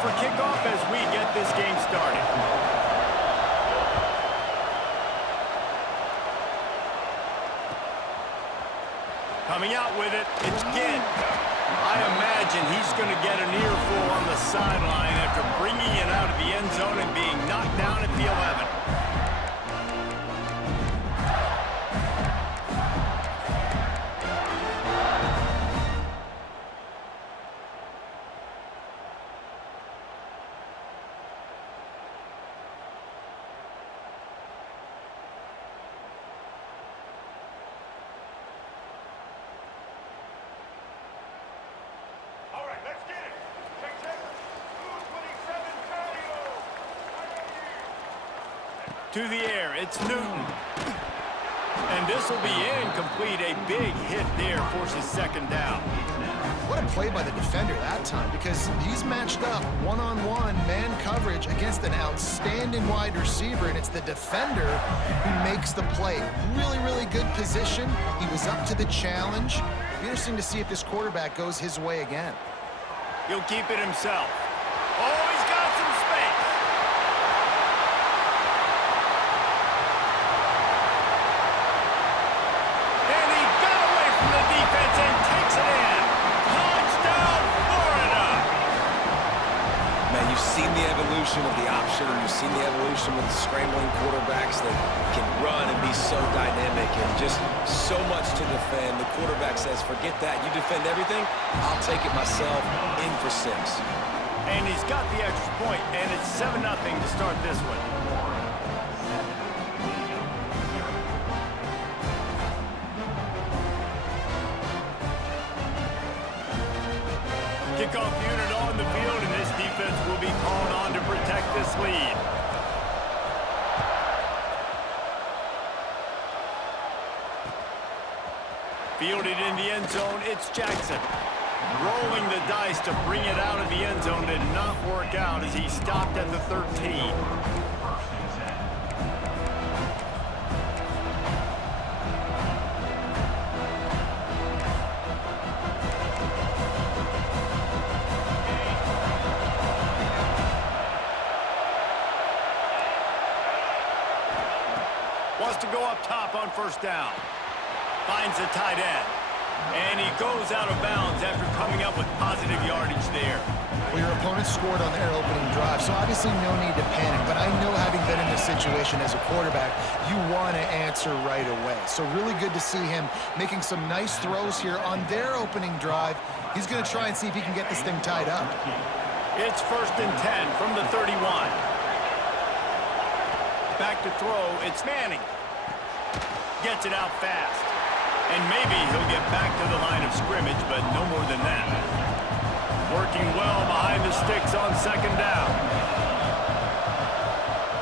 for kickoff as we get this game started. Coming out with it, it's Ginn. I imagine he's going to get an earful on the sideline after bringing it out of the end zone and being knocked down at the 11. To the air, it's Newton. And this will be incomplete. A big hit there forces second down. What a play by the defender that time, because he's matched up one-on-one man coverage against an outstanding wide receiver, and it's the defender who makes the play. Really, really good position. He was up to the challenge. Be interesting to see if this quarterback goes his way again. He'll keep it himself. Oh, he's got some space. The evolution of the option, and you've seen the evolution with the scrambling quarterbacks that can run and be so dynamic and just so much to defend. The quarterback says, forget that. You defend everything, I'll take it myself. In for 6. And he's got the extra point, and it's 7-0 to start this one. Kickoff unit on the field, and this defense will be called on to protect this lead. Fielded in the end zone, it's Jackson. Rolling the dice to bring it out of the end zone did not work out as he stopped at the 13. Wants to go up top on first down. Finds the tight end. And he goes out of bounds after coming up with positive yardage there. Well, your opponent scored on their opening drive, so obviously no need to panic. But I know, having been in this situation as a quarterback, you want to answer right away. So really good to see him making some nice throws here on their opening drive. He's going to try and see if he can get this thing tied up. It's 1st and 10 from the 31. Back to throw, it's Manning. Gets it out fast. And maybe he'll get back to the line of scrimmage, but no more than that. Working well behind the sticks on second down.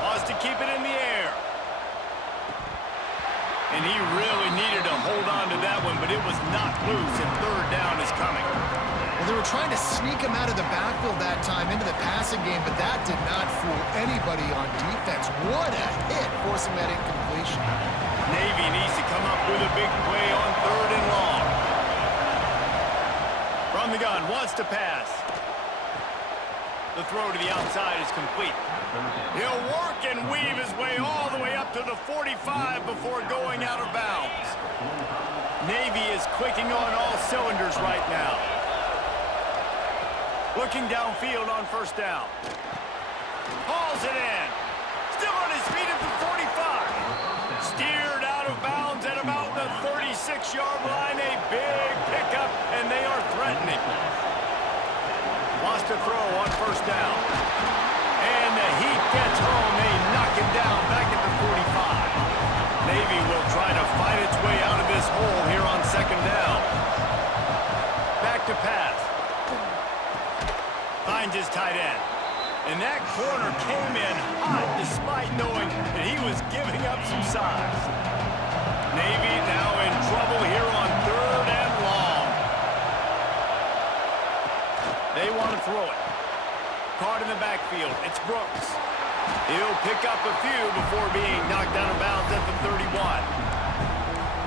Wants to keep it in the air. And he really needed to hold on to that one, but it was not loose, and third down is coming. Well, they were trying to sneak him out of the backfield that time into the passing game, but that did not fool anybody on defense. What a hit, forcing that incompletion. Navy needs to come up with a big play on 3rd and long. From the gun, wants to pass. The throw to the outside is complete. He'll work and weave his way all the way up to the 45 before going out of bounds. Navy is clicking on all cylinders right now. Looking downfield on first down. Hauls it in. Still on his feet at the 45. Steered out of bounds at about the 36-yard line. A big pickup, and they are threatening. Wants to throw on first down. And the heat gets home. They knock him down back at the 45. Navy will try to fight its way out of this hole here on second down. Back to pass. Finds his tight end. And that corner came in hot despite knowing that he was giving up some size. Navy now in trouble here on 3rd and long. They want to throw it. Caught in the backfield. It's Brooks. He'll pick up a few before being knocked out of bounds at the 31.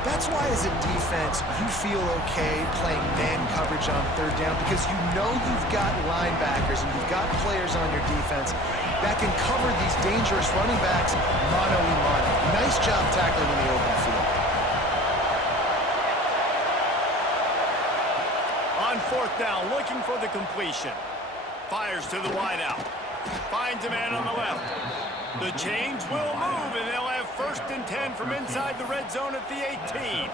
That's why as a defense, you feel okay playing man coverage on 3rd down because you know you've got linebackers and you've got players on your defense that can cover these dangerous running backs mano-a-mano. Nice job tackling in the open field. On 4th down, looking for the completion. Fires to the wideout. Finds a man on the left. The chains will move, and they'll have 1st and 10 from inside the red zone at the 18.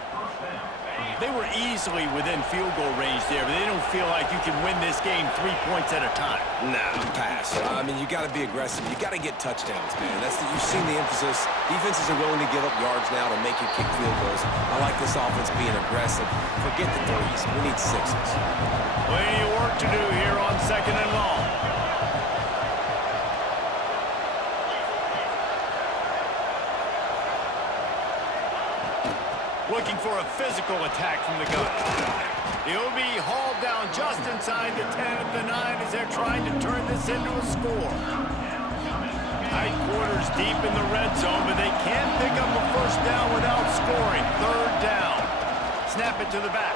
They were easily within field goal range there, but they don't feel like you can win this game 3 points at a time. Nah, pass. I mean, you got to be aggressive. You got to get touchdowns, man. You've seen the emphasis. Defenses are willing to give up yards now to make you kick field goals. I like this offense being aggressive. Forget the 3s. We need 6s. Plenty of work to do here on 2nd and long. Looking for a physical attack from the gun. He'll be hauled down just inside the 10 at the 9 as they're trying to turn this into a score. Tight quarters deep in the red zone, but they can't pick up a 1st down without scoring. 3rd down. Snap it to the back.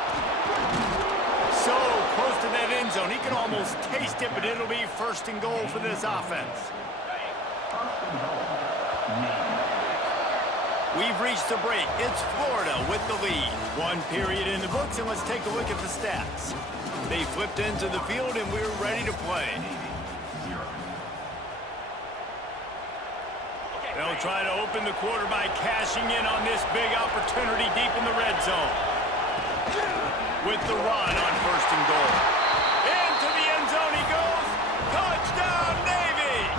So close to that end zone. He can almost taste it, but it'll be 1st and goal for this offense. We've reached the break. It's Florida with the lead. 1 period in the books, and let's take a look at the stats. They flipped into the field, and we're ready to play. They'll try to open the quarter by cashing in on this big opportunity deep in the red zone. With the run on 1st and goal. Into the end zone he goes. Touchdown, Navy!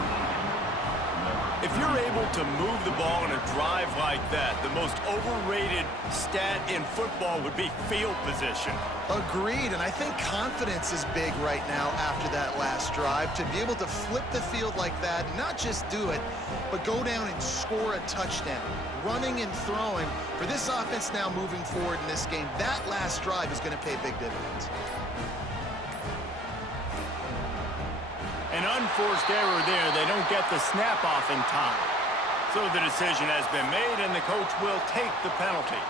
If you're able to move the ball in a drive like that, the most overrated stat in football would be field position. Agreed, and I think confidence is big right now after that last drive. To be able to flip the field like that, not just do it, but go down and score a touchdown. Running and throwing, for this offense now moving forward in this game, that last drive is going to pay big dividends. An unforced error there. They don't get the snap off in time. So the decision has been made, and the coach will take the penalty.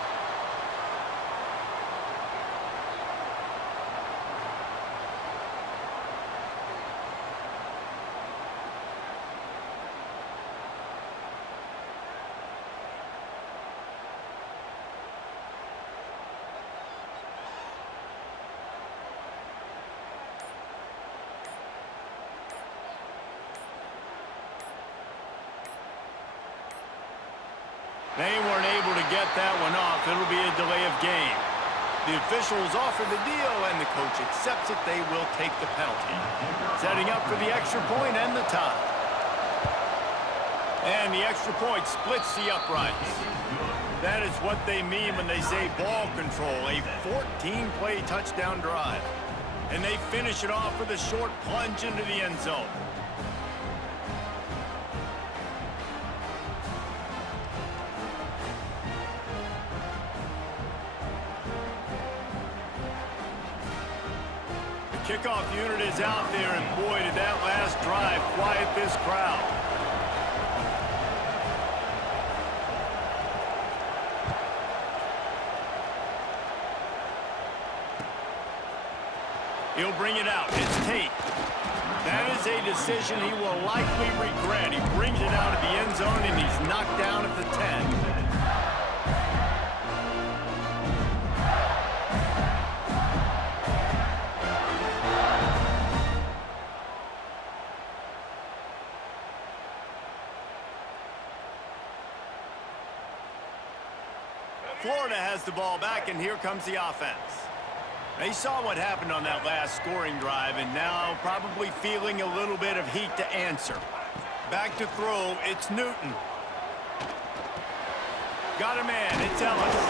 They weren't able to get that one off. It'll be a delay of game. The officials offer the deal, and the coach accepts it. They will take the penalty. Setting up for the extra point and the tie. And the extra point splits the uprights. That is what they mean when they say ball control, a 14-play touchdown drive. And they finish it off with a short plunge into the end zone. Kickoff unit is out there, and boy, did that last drive quiet this crowd. He'll bring it out. It's Tate. That is a decision he will likely regret. He brings it out of the end zone, and he's knocked down at the 10. Florida has the ball back, and here comes the offense. They saw what happened on that last scoring drive, and now probably feeling a little bit of heat to answer. Back to throw, it's Newton. Got a man, it's Ellis.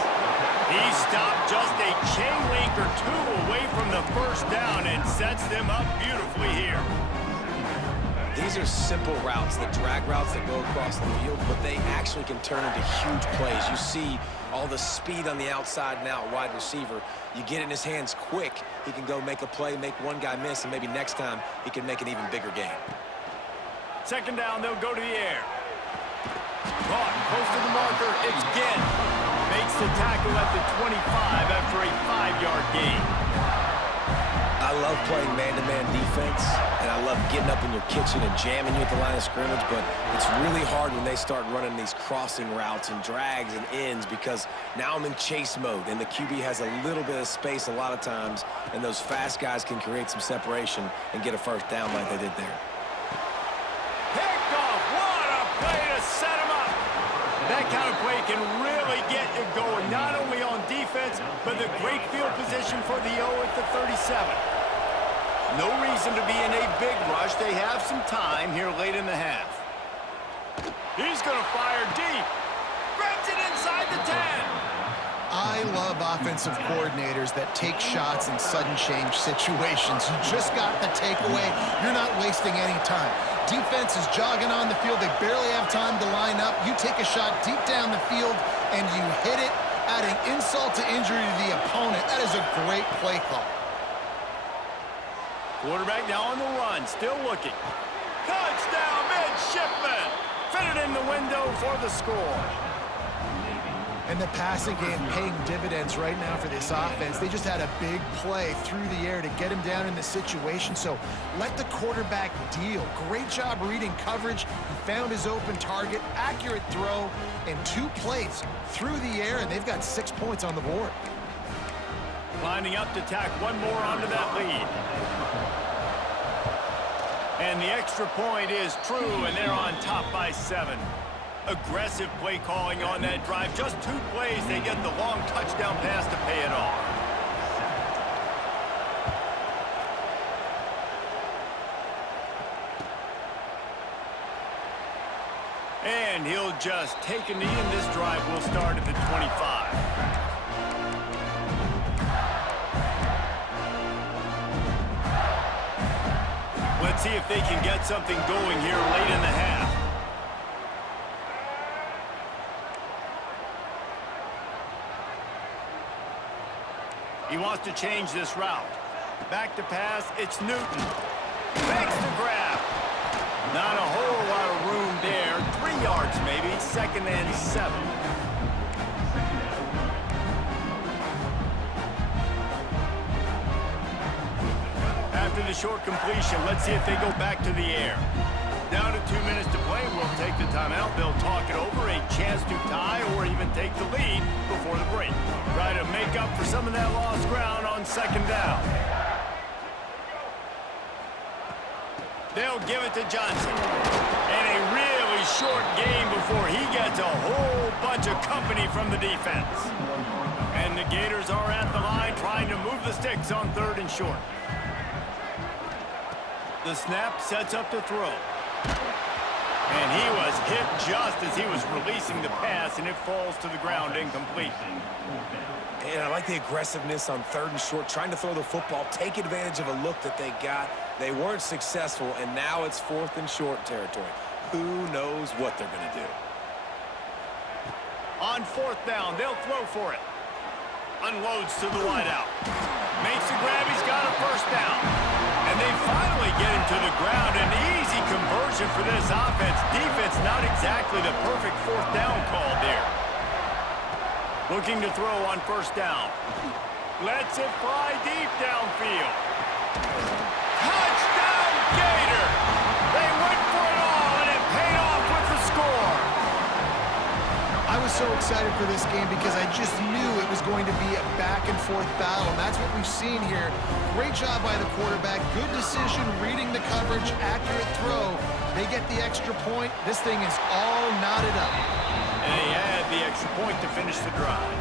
He stopped just a chain link or two away from the 1st down and sets them up beautifully here. These are simple routes, the drag routes that go across the field, but they actually can turn into huge plays. You see all the speed on the outside now, wide receiver. You get in his hands quick, he can go make a play, make one guy miss, and maybe next time he can make an even bigger game. Second down, they'll go to the air. Caught, close to the marker, it's Ginn. Makes the tackle at the 25 after a 5-yard gain. I love playing man-to-man defense, and I love getting up in your kitchen and jamming you at the line of scrimmage, but it's really hard when they start running these crossing routes and drags and ends because now I'm in chase mode, and the QB has a little bit of space a lot of times, and those fast guys can create some separation and get a first down like they did there. Picked off, what a play to set him up. That kind of play can really get you going, not only on defense, but the great field position for the O at the 37. No reason to be in a big rush. They have some time here late in the half. He's going to fire deep. Grabs it inside the 10. I love offensive coordinators that take shots in sudden change situations. You just got the takeaway. You're not wasting any time. Defense is jogging on the field. They barely have time to line up. You take a shot deep down the field, and you hit it, adding insult to injury to the opponent. That is a great play call. Quarterback now on the run, still looking. Touchdown, midshipman! Fitted in the window for the score. And the passing game paying dividends right now for this offense. They just had a big play through the air to get him down in the situation. So let the quarterback deal. Great job reading coverage. He found his open target, accurate throw, and 2 plays through the air, and they've got 6 points on the board. Lining up to tack one more onto that lead. And the extra point is true, and they're on top by 7. Aggressive play calling on that drive. Just 2 plays, they get the long touchdown pass to pay it off. And he'll just take a knee, and this drive will start at the 25. Let's see if they can get something going here late in the half. He wants to change this route. Back to pass, it's Newton. Makes the grab. Not a whole lot of room there. 3 yards maybe, 2nd and 7. After the short completion, let's see if they go back to the air. Down to 2 minutes to play, we'll take the timeout. They'll talk it over, a chance to tie or even take the lead before the break. Try to make up for some of that lost ground on 2nd down. They'll give it to Johnson. And a really short game before he gets a whole bunch of company from the defense. And the Gators are at the line trying to move the sticks on 3rd and short. The snap sets up to throw. And he was hit just as he was releasing the pass, and it falls to the ground incomplete. And I like the aggressiveness on 3rd and short, trying to throw the football, take advantage of a look that they got. They weren't successful, and now it's 4th and short territory. Who knows what they're going to do? On 4th down, they'll throw for it. Unloads to the wideout. Makes the grab, he's got a 1st down. And they finally get him to the ground. An easy conversion for this offense. Defense not exactly the perfect 4th down call there. Looking to throw on 1st down. Lets it fly deep downfield. Touchdown, Gator! They went for it all, and it paid off with the score. I was so excited for this game because I just knew it was going to be a back-and-forth battle, and that's what we've seen here. Great job by the quarterback, good decision, reading the coverage, accurate throw. They get the extra point. This thing is all knotted up. And they add the extra point to finish the drive.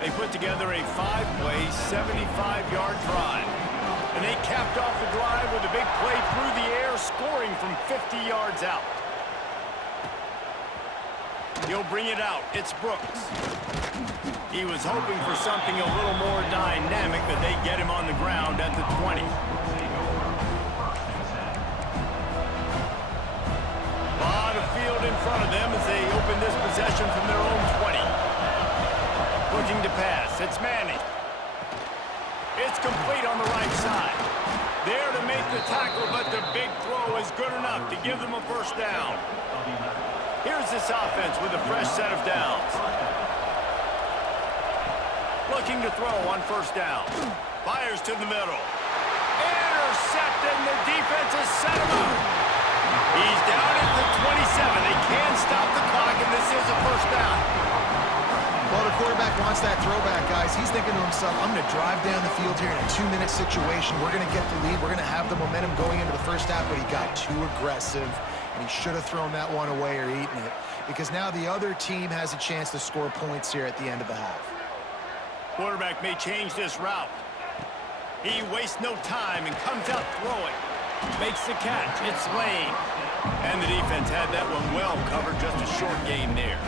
They put together a 5-play, 75-yard drive. And they capped off the drive with a big play through the air, scoring from 50 yards out. He'll bring it out. It's Brooks. He was hoping for something a little more dynamic, but they get him on the ground at the 20. field in front of them as they open this possession from their own 20. Looking to pass. It's Manning. It's complete on the right side. There to make the tackle, but the big throw is good enough to give them a first down. Here's this offense with a fresh set of downs. Looking to throw on first down. Fires to the middle. Intercepted, and the defense has set him up. He's down at the 27. They can stop the clock, and this is a first down. Well, the quarterback wants that throwback, guys. He's thinking to himself, I'm going to drive down the field here in a 2-minute situation. We're going to get the lead. We're going to have the momentum going into the first half, but he got too aggressive, and he should have thrown that one away or eaten it, because now the other team has a chance to score points here at the end of the half. Quarterback may change this route. He wastes no time and comes out throwing. Makes the catch. It's Lane. And the defense had that one well covered. Just a short gain there.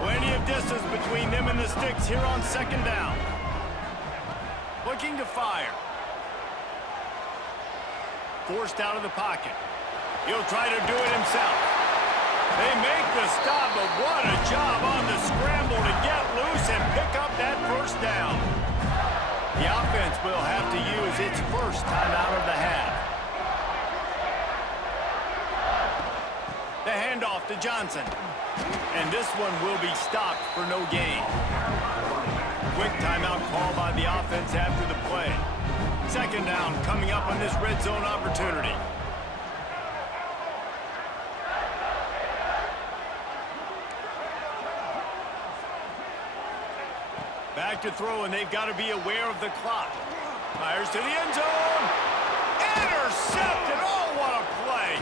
Plenty of distance between them and the sticks here on second down. Looking to fire. Forced out of the pocket. He'll try to do it himself. They make the stop, but what a job on the scramble to get loose and pick up that first down. The offense will have to use its first timeout of the half. The handoff to Johnson. And this one will be stopped for no gain. Quick timeout call by the offense after the play. Second down coming up on this red zone opportunity. Back to throw, and they've got to be aware of the clock. Fires to the end zone. Intercepted. Oh, what a play.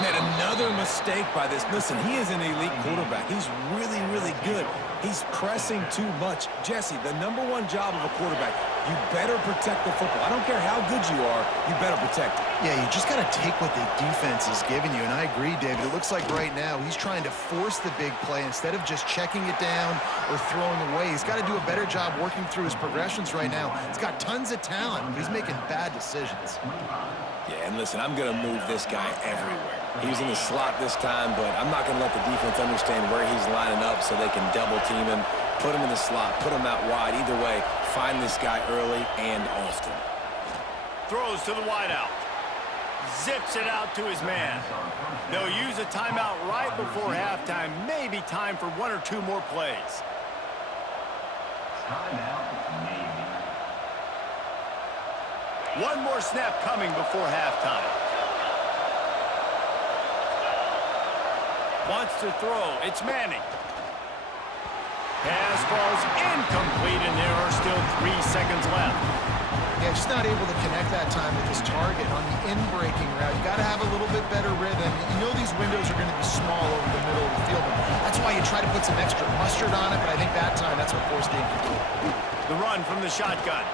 Made another mistake by this. Listen, he is an elite quarterback. He's really, really good. He's pressing too much. Jesse, the #1 job of a quarterback, you better protect the football. I don't care how good you are, you better protect it. Yeah, you just got to take what the defense is giving you, and I agree, David. It looks like right now he's trying to force the big play instead of just checking it down or throwing away. He's got to do a better job working through his progressions right now. He's got tons of talent, but he's making bad decisions. Yeah, and listen, I'm going to move this guy everywhere. He was in the slot this time, but I'm not going to let the defense understand where he's lining up so they can double team him, put him in the slot, put him out wide. Either way, find this guy early and often. Throws to the wideout. Zips it out to his man. They'll use a timeout right before halftime. Maybe time for 1 or 2 more plays. One more snap coming before halftime. Wants to throw. It's Manning. Pass falls incomplete, and there are still 3 seconds left. Yeah, just not able to connect that time with his target on the in-breaking route. You got to have a little bit better rhythm. You know these windows are going to be small over the middle of the field. That's why you try to put some extra mustard on it, but I think that time that's what forced the incomplete. The run from the shotgun.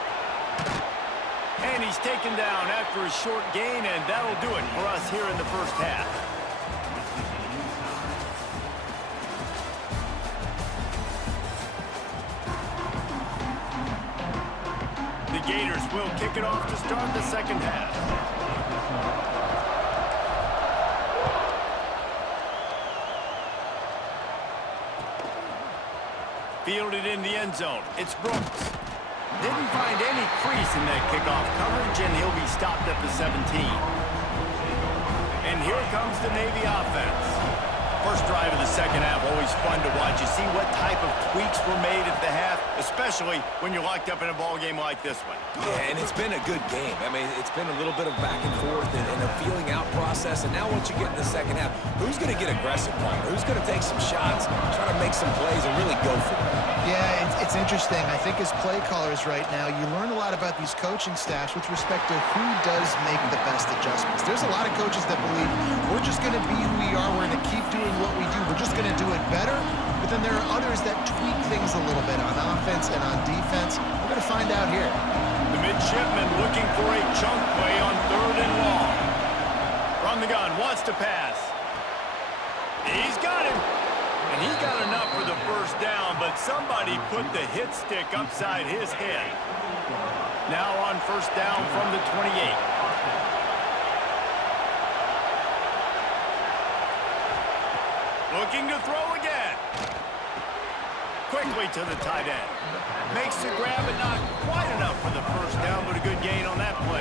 And he's taken down after a short gain, and that'll do it for us here in the first half. The Gators will kick it off to start the second half. Fielded in the end zone. It's Brooks. Didn't find any crease in that kickoff coverage, and he'll be stopped at the 17. And here comes the Navy offense. First drive of the second half, always fun to watch. You see what type of tweaks were made at the half, especially when you're locked up in a ball game like this one. Yeah, and it's been a good game. I mean, it's been a little bit of back and forth and a feeling out process. And now once you get in the second half, who's going to get aggressive, Palmer? Who's going to take some shots, try to make some plays, and really go for it? Yeah, it's interesting. I think as play callers right now, you learn a lot about these coaching staffs with respect to who does make the best adjustments. There's a lot of coaches that believe we're just going to be who we are. We're going to keep doing what we do. We're just going to do it better. But then there are others that tweak things a little bit on offense and on defense. We're going to find out here. The midshipman looking for a chunk play on 3rd and long. From the gun, wants to pass. He's got him. And he got enough for the first down, but somebody put the hit stick upside his head. Now on first down from the 28. Looking to throw again. Quickly to the tight end. Makes the grab, but not quite enough for the first down, but a good gain on that play.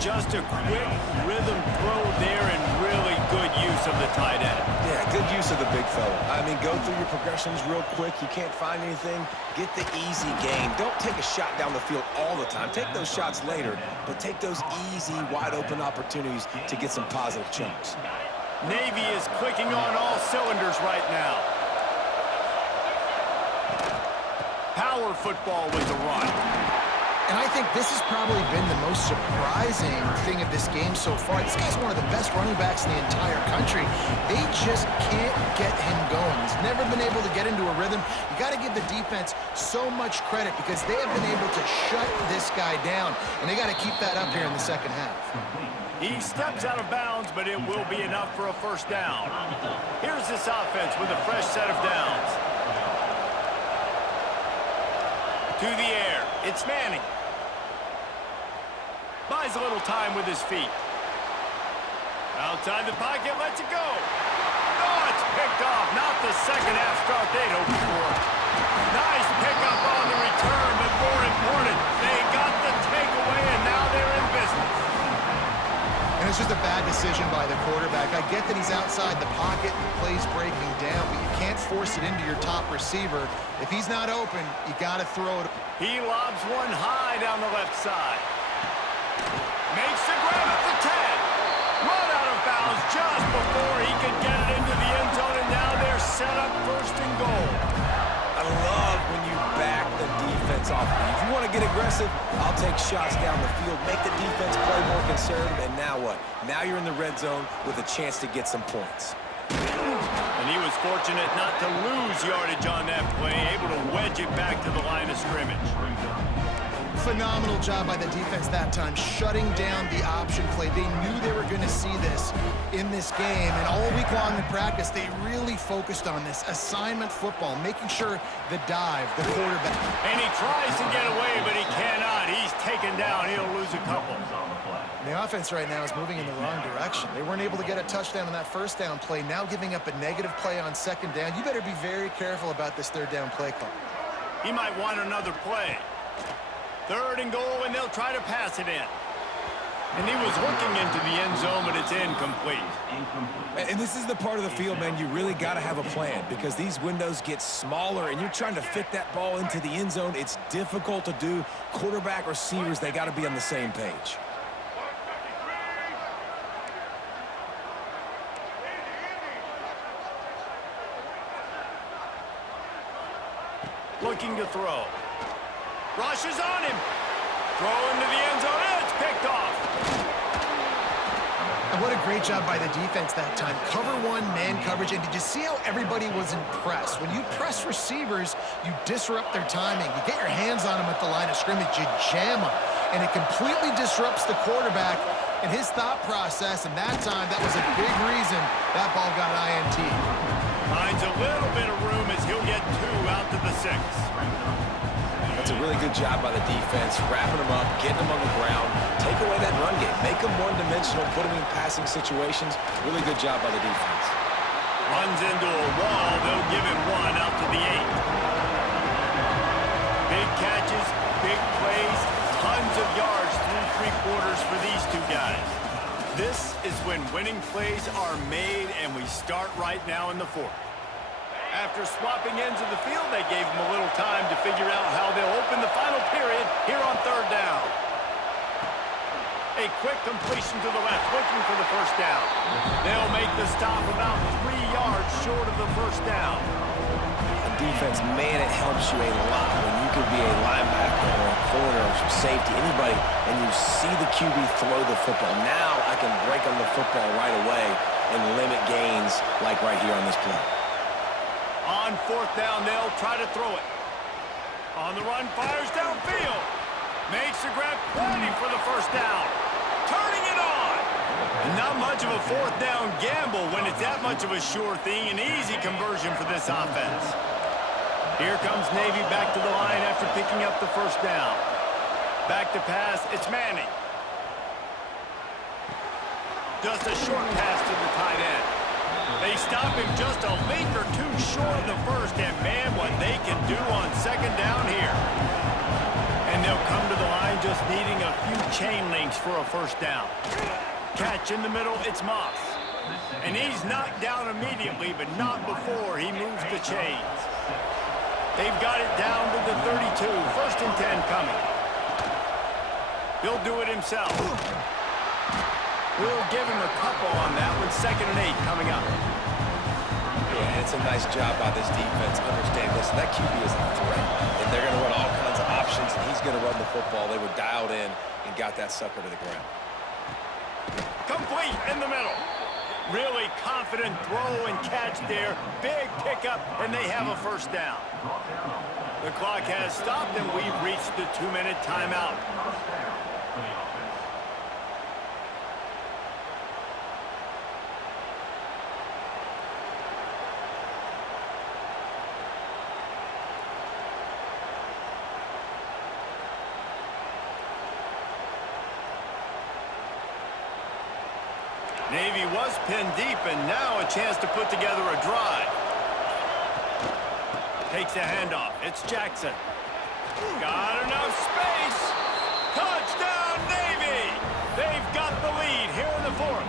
Just a quick rhythm throw there and really good use of the tight end. Yeah, good use of the big fella. I mean, go through your progressions real quick. You can't find anything. Get the easy gain. Don't take a shot down the field all the time. Take those shots later, but take those easy, wide-open opportunities to get some positive chunks. Navy is clicking on all cylinders right now. Power football with the run. And I think this has probably been the most surprising thing of this game so far. This guy's one of the best running backs in the entire country. They just can't get him going. He's never been able to get into a rhythm. You got to give the defense so much credit because they have been able to shut this guy down, and they got to keep that up here in the second half. He steps out of bounds, but it will be enough for a first down. Here's this offense with a fresh set of downs. To the air, it's Manning. Buys a little time with his feet. Outside the pocket, lets it go. Oh, it's picked off. Not the second half start they'd hoped for. Nice pickup on the return, but more important, they got the takeaway, and now they're in business. And it's just a bad decision by the quarterback. I get that he's outside the pocket and the play's breaking down, but you can't force it into your top receiver. If he's not open, you got to throw it. He lobs one high down the left side. Makes the grab at the 10. Run out of bounds just before he could get it into the end zone, and now they're set up first and goal. I love when you back the defense off. If you want to get aggressive, I'll take shots down the field, make the defense play more conservative, and now what? Now you're in the red zone with a chance to get some points. And he was fortunate not to lose yardage on that play, able to wedge it back to the line of scrimmage. Phenomenal job by the defense that time, shutting down the option play. They knew they were going to see this in this game, and all week long in practice, they really focused on this assignment football, making sure the dive, the quarterback. And he tries to get away, but he cannot. He's taken down. He'll lose a couple. The offense right now is moving in the wrong direction. They weren't able to get a touchdown on that first down play, now giving up a negative play on second down. You better be very careful about this third down play call. He might want another play. Third and goal, and they'll try to pass it in. And he was looking into the end zone, but it's incomplete. And this is the part of the field, man, you really got to have a plan because these windows get smaller and you're trying to fit that ball into the end zone. It's difficult to do. Quarterback, receivers, they got to be on the same page. Looking to throw. Rushes on him. Throw into the end zone. It's picked off. And what a great job by the defense that time. Cover one, man coverage. And did you see how everybody was impressed? When you press receivers, you disrupt their timing. You get your hands on them at the line of scrimmage. You jam them. And it completely disrupts the quarterback and his thought process. And that time, that was a big reason that ball got INT. Finds a little bit of room as he'll get 2 out to the 6. That's a really good job by the defense, wrapping them up, getting them on the ground, take away that run game, make them one-dimensional, put them in passing situations. Really good job by the defense. Runs into a wall, they'll give him 1 out to the 8. Big catches, big plays, tons of yards through 3 quarters for these 2 guys. This is when winning plays are made, and we start right now in the 4th. After swapping ends of the field, they gave him a little time to figure out how they'll open the final period here on 3rd down. A quick completion to the left, looking for the first down. They'll make the stop about 3 yards short of the first down. On defense, man, it helps you a lot when you could be a linebacker or a corner or safety, anybody, and you see the QB throw the football. Now I can break on the football right away and limit gains like right here on this play. On 4th down, they'll try to throw it. On the run, fires downfield. Makes the grab, plenty for the first down. Turning it on. And not much of a 4th down gamble when it's that much of a sure thing. An easy conversion for this offense. Here comes Navy back to the line after picking up the first down. Back to pass, it's Manning. Just a short pass to the tight end. They stop him just a link or two short of the first, and man, what they can do on second down here. And they'll come to the line just needing a few chain links for a first down. Catch in the middle, it's Moss. And he's knocked down immediately, but not before he moves the chains. They've got it down to the 32, 1st and 10 coming. He'll do it himself. We'll give him a couple on that one, 2nd and 8 coming up. Yeah, it's a nice job by this defense. Understand, listen, that QB is a threat, and they're going to run all kinds of options, and he's going to run the football. They were dialed in and got that sucker to the ground. Complete in the middle. Really confident throw and catch there. Big pickup, and they have a first down. The clock has stopped, and we've reached the 2-minute timeout. Navy was pinned deep, and now a chance to put together a drive. Takes a handoff. It's Jackson. Got enough space. Touchdown, Navy! They've got the lead here in the 4th.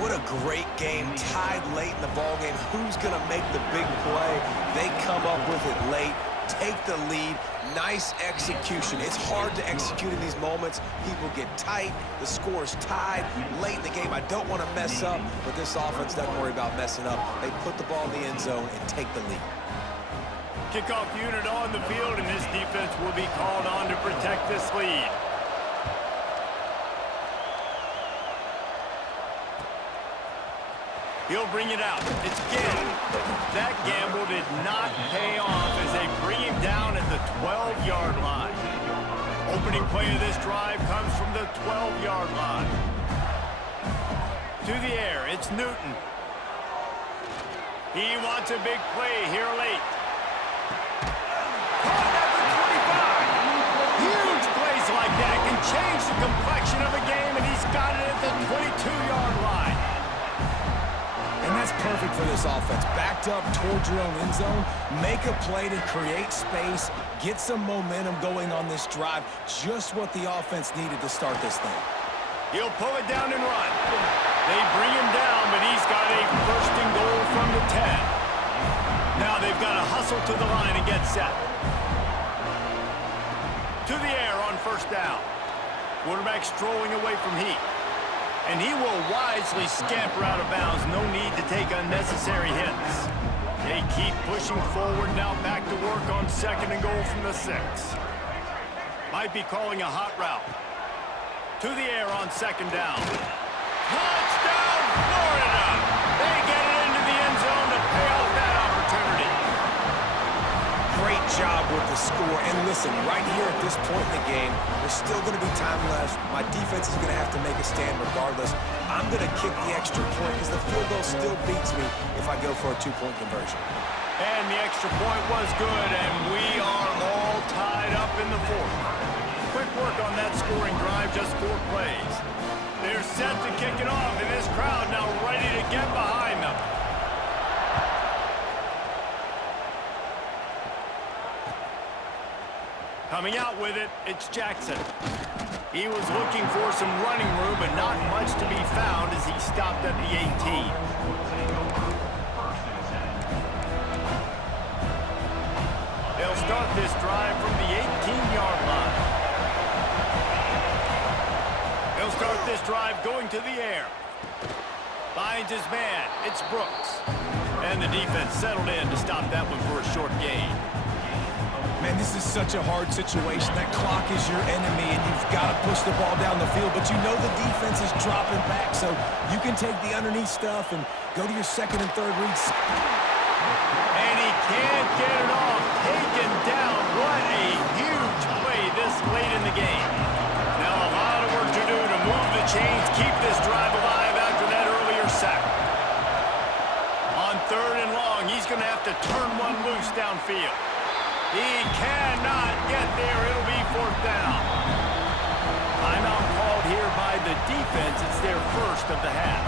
What a great game, tied late in the ballgame. Who's going to make the big play? They come up with it late, take the lead. Nice execution. It's hard to execute in these moments. People get tight. The score is tied late in the game. I don't want to mess up, but this offense doesn't worry about messing up. They put the ball in the end zone and take the lead. Kickoff unit on the field, and this defense will be called on to protect this lead. He'll bring it out. It's Gannon. That gamble did not pay off as they bring him down at the 12-yard line. Opening play of this drive comes from the 12-yard line. To the air, it's Newton. He wants a big play here late. Caught at the 25. Huge plays like that can change the complexion of a game, and he's got it at the 22-yard line. And that's perfect for this offense. Backed up towards your own end zone, make a play to create space, get some momentum going on this drive. Just what the offense needed to start this thing. He'll pull it down and run. They bring him down, but he's got a 1st and goal from the 10. Now they've got to hustle to the line and get set. To the air on 1st down. Quarterback strolling away from Heat. And he will wisely scamper out of bounds. No need to take unnecessary hits. They keep pushing forward now, back to work on 2nd and goal from the 6. Might be calling a hot route. To the air on 2nd down. Touchdown, Florida! They get it into the end zone to pay off that opportunity. Great job with the score. And listen, right here at this point in the game, there's still going to be time left. My defense is going to have to make a stand regardless. I'm going to kick the extra point because the field goal still beats me if I go for a 2-point conversion. And the extra point was good, and we are all tied up in the 4th. Quick work on that scoring drive, just 4 plays. They're set to kick it off, and this crowd now ready to get behind them. Coming out with it, it's Jackson. He was looking for some running room, but not much to be found as he stopped at the 18. They'll start this drive from the 18-yard line. They'll start this drive going to the air. Finds his man, it's Brooks. And the defense settled in to stop that one for a short gain. Man, this is such a hard situation. That clock is your enemy, and you've got to push the ball down the field. But you know the defense is dropping back, so you can take the underneath stuff and go to your 2nd and 3rd reads. And he can't get it off. Taken down. What a huge play this late in the game. Now a lot of work to do to move the chains, keep this drive alive after that earlier sack. On 3rd and long, he's going to have to turn one loose downfield. He cannot get there. It'll be 4th down. Timeout called here by the defense. It's their 1st of the half.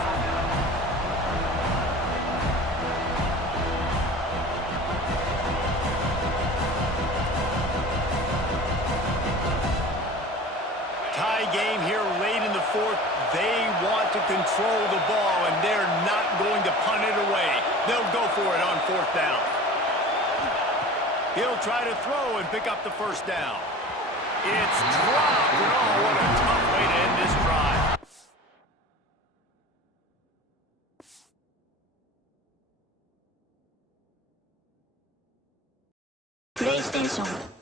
fourth, they want to control the ball, and they're not going to punt it away. They'll go for it on fourth down. He'll try to throw and pick up the first down. It's dropped. Oh, what a tough way to end this drive. PlayStation